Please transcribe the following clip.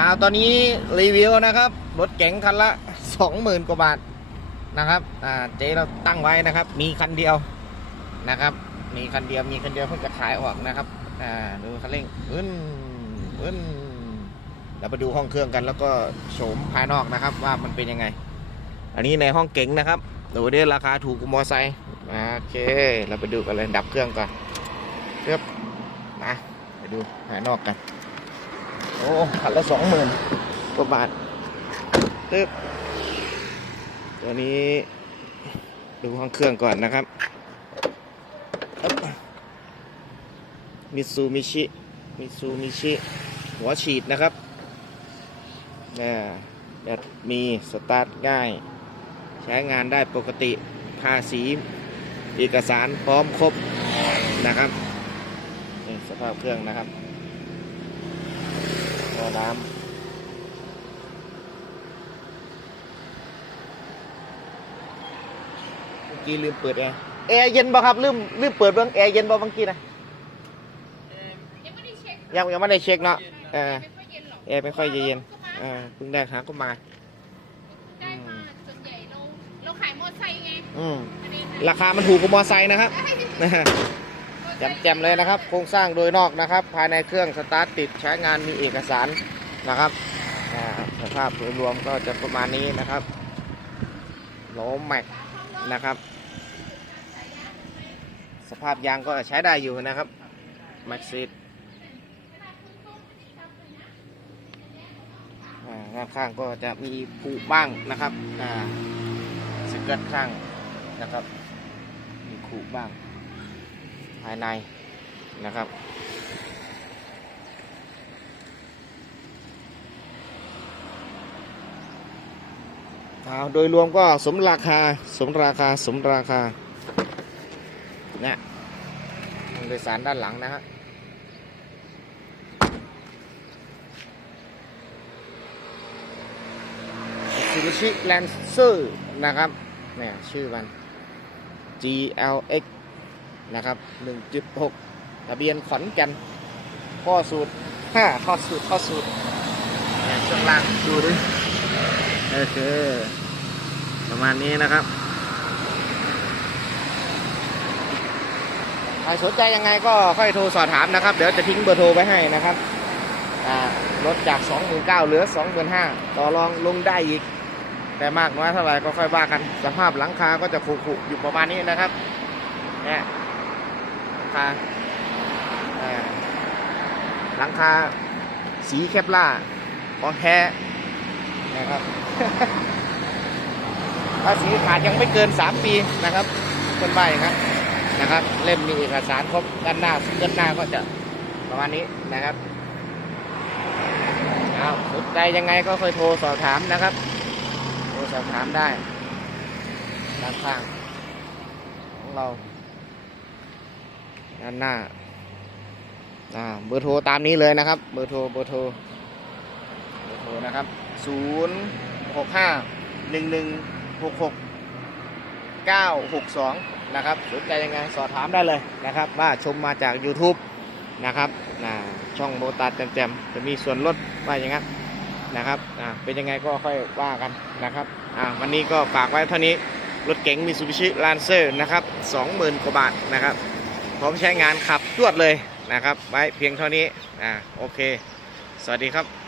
อาตอนนี้รีวิวนะครับรถเก๋งคันละ20,000กว่าบาทนะครับอ่าเจ๊เราตั้งไว้นะครับ มีคันเดียวนะครับ มีคันเดียวมีคันเดียวเพิ่งจะขายออกนะครับอ่าดูคันเร่งอึ้นอึ้นเราไปดูห้องเครื่องกันแล้วก็โฉมภายนอกนะครับ ว่ามันเป็นยังไง อันนี้ในห้องเก๋งนะครับดูดิราคาถูกกว่ามอไซค์โอเค เราไปดูกันเลยดับเครื่องก่อนเรียบนะไปดูภายนอกกัน โอ้คันละสองหมื่นกว่าบาทตึ๊บตัวนี้ ดูห้องเครื่องก่อนนะครับมิซูมิชิมิซูมิชิหัวฉีดนะครับเนี่ยจะมีสตาร์ทง่าย ใช้งานได้ปกติภาษีเอกสารพร้อมครบนะครับนี่สภาพเครื่องนะครับ น้ำเมื่อกี้ลืมเปิดแอร์ แอร์เย็นบ่ครับลืมลืมเปิดเบื้องแอร์เย็นบ่เมื่อกี้นะยังไม่ได้เช็คยังยังไม่ได้เช็คเนาะเออไม่ค่อยเย็นหรอกแอร์ไม่ค่อยเย็นเออเพิ่งได้หาก็มาได้มาส่วนใหญ่เราเราขายมอเตอร์ไซค์ไงอืมประเด็นราคามันถูกกว่ามอไซค์นะครับได้นะฮะ แจ่มๆเลยนะครับ โครงสร้างโดยนอกนะครับ ภายในเครื่องสตาร์ทติดใช้งานมีเอกสารนะครับสภาพโดยรวมก็จะประมาณนี้นะครับโลแม็กนะครับ สภาพยางก็ใช้ได้อยู่นะครับแม็กซิตด้านข้างก็จะมีผุบ้างนะครับสเกิร์ตข้างนะครับ มีขูบ้าง ภายในนะครับเอาโดยรวมก็สมราคาสมราคาสมราคาเนี่ยโดยสารด้านหลังนะฮะซูบิชิแลนเซอร์นะครับเนี่ยชื่อมัน GLX นะครับ 1.6 ทะเบียนขอนแก่นข้อสูตร5ข้อสูตรข้อสูตรช่วงล่างดูดิโอเคประมาณนี้นะครับ ใครสนใจยังไงก็ค่อยโทรสอบถามนะครับ เดี๋ยวจะทิ้งเบอร์โทรไว้ให้นะครับอ่ารถจาก 29,000เหลือ 25,000 ต่อรองลงได้อีก แต่มากน้อยเท่าไหร่ก็ค่อยว่ากัน สภาพหลังคาก็จะขรุๆอยู่ประมาณนี้นะครับเนี่ย คาหลังคาสีแคปล่าของแท้นะครับภาษีขาดยังไม่เกิน 3 ปีนะครับคนใบครับนะครับ เล่มมีเอกสารครบด้านหน้าด้านหน้าก็จะประมาณนี้นะครับเอาสนใจยังไงก็คอยโทรสอบถามนะครับ โทรสอบถามได้ด้านข้างของเรา ด้านหน้าอ่าเบอร์โทรตามนี้เลยนะครับ เบอร์โทรเบอร์โทรเบอร์โทรนะครับ0 6 5 1 1 6 6 9 6 2นะครับสนใจยังไงสอบถามได้เลยนะครับ ว่าชมมาจาก YouTube นะครับช่องโมตาแจมๆจะมีส่วนลดว่าอย่างนั้นนะครับอ่าเป็นยังไงก็ค่อยว่ากันนะครับอ่าวันนี้ก็ฝากไว้เท่านี้รถเก๋งมิซูบิชิลานเซอร์นะครับ 20,000 กว่าบาทนะครับ พร้อมใช้งานขับตรวดเลยนะครับ ไว้เพียงเท่านี้อ่าโอเค สวัสดีครับ